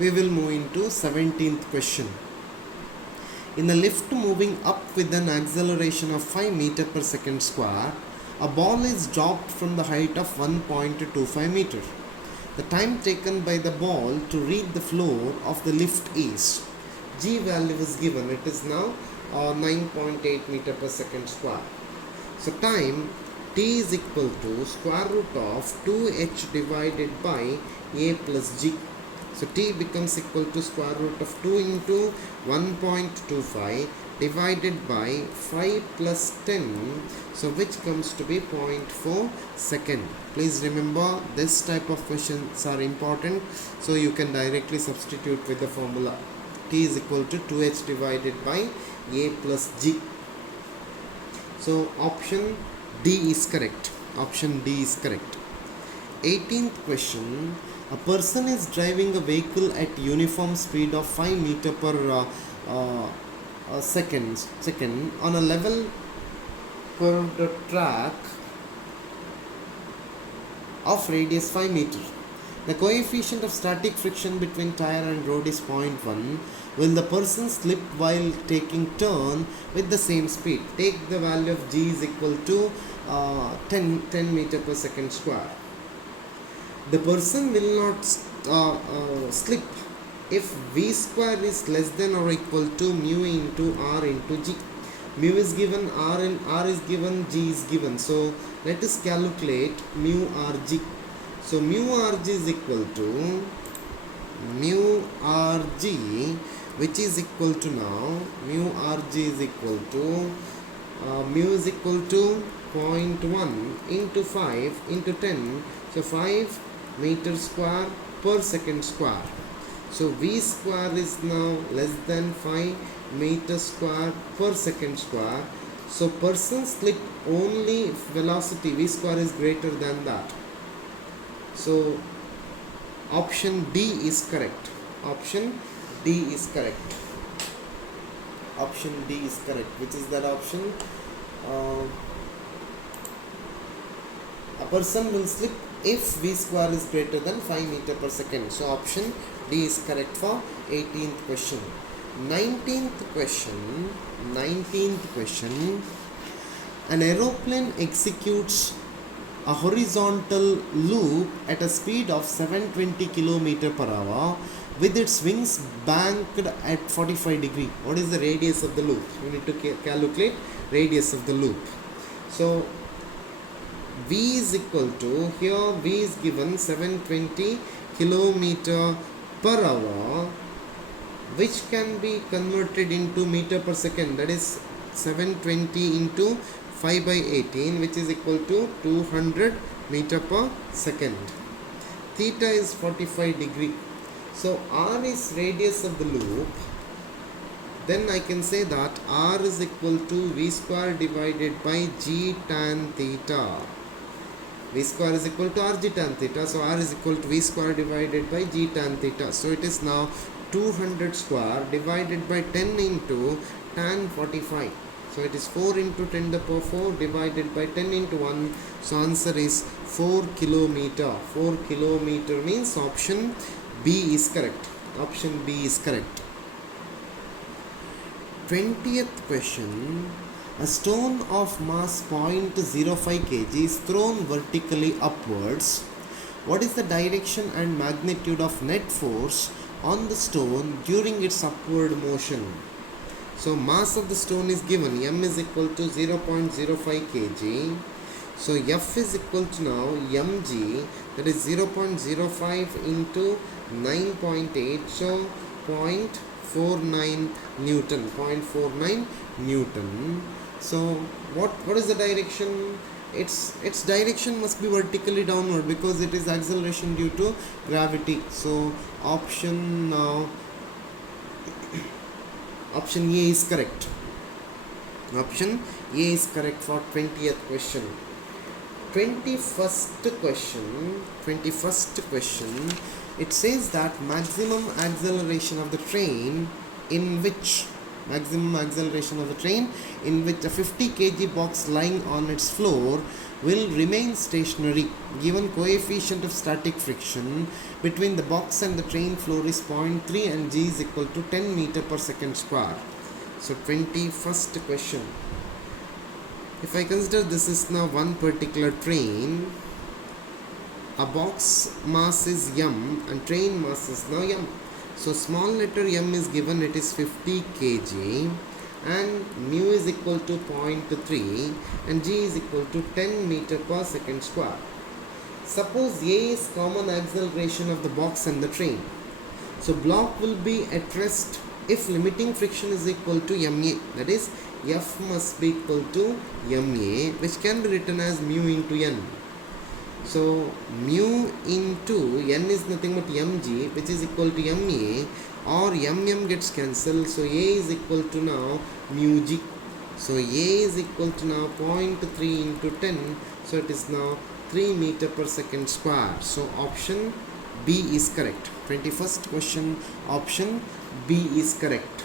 We will move into 17th question. In a lift moving up with an acceleration of 5 meter per second square, a ball is dropped from the height of 1.25 meter. The time taken by the ball to reach the floor of the lift is, G value is given, it is now 9.8 meter per second square. So time t is equal to square root of 2h divided by a plus g. So t becomes equal to square root of 2 into 1.25 divided by 5 plus 10, so which comes to be 0.4 second. Please remember, this type of questions are important, so you can directly substitute with the formula. T is equal to 2h divided by a plus g. So option D is correct. Option D is correct. 18th question. A person is driving a vehicle at uniform speed of 5 meter per second on a level curved track of radius 5 meter. The coefficient of static friction between tire and road is 0.1. Will the person slip while taking turn with the same speed? Take the value of G is equal to 10 meter per second square. The person will not slip if V square is less than or equal to mu into R into G. Mu is given, R is given, G is given. So let us calculate mu RG. So mu RG is equal to mu RG, which is equal to now mu RG is equal to mu is equal to 0.1 into 5 into 10. So 5 meter square per second square. So V square is now less than 5 meter square per second square. So person slip only if velocity V square is greater than that. So option D is correct. Option D is correct. Option D is correct. Which is that option? A person will slip if V square is greater than 5 meter per second. So option D is correct for 18th question. 19th question. An aeroplane executes a horizontal loop at a speed of 720 km per hour with its wings banked at 45 degree. What is the radius of the loop? We need to calculate radius of the loop. So V is equal to, here V is given 720 km per hour, which can be converted into meter per second, that is 720 into 5 by 18, which is equal to 200 meter per second. Theta is 45 degree. So R is radius of the loop. Then I can say that R is equal to V square divided by G tan theta. V square is equal to RG tan theta. So R is equal to V square divided by G tan theta. So it is now 200 square divided by 10 into tan 45. So it is 4 into 10 to the power 4 divided by 10 into 1. So answer is 4 kilometer. 4 kilometer means option B is correct. Option B is correct. 20th question. A stone of mass 0.05 kg is thrown vertically upwards. What is the direction and magnitude of net force on the stone during its upward motion? So mass of the stone is given, m is equal to 0.05 kg. So F is equal to now mg, that is 0.05 into 9.8, so 0.49 Newton, 0.49 Newton. So what is the direction? Its direction must be vertically downward because it is acceleration due to gravity. So option option A is correct. Option A is correct for 20th question. 21st question. It says that maximum acceleration of the train in which a 50 kg box lying on its floor will remain stationary given coefficient of static friction between the box and the train floor is 0.3 and g is equal to 10 meter per second square. So 21st question. If I consider this is now one particular train, a box mass is m and train mass is now m. So small letter m is given, it is 50 kg and mu is equal to 0.3 and g is equal to 10 meter per second square. Suppose A is common acceleration of the box and the train. So block will be at rest if limiting friction is equal to ma, that is F must be equal to ma, which can be written as mu into n. So mu into n is nothing but mg, which is equal to ma, or gets cancelled. So A is equal to now mu g. So A is equal to now 0.3 into 10. So it is now 3 meter per second square. So option B is correct. 21st question, option B is correct.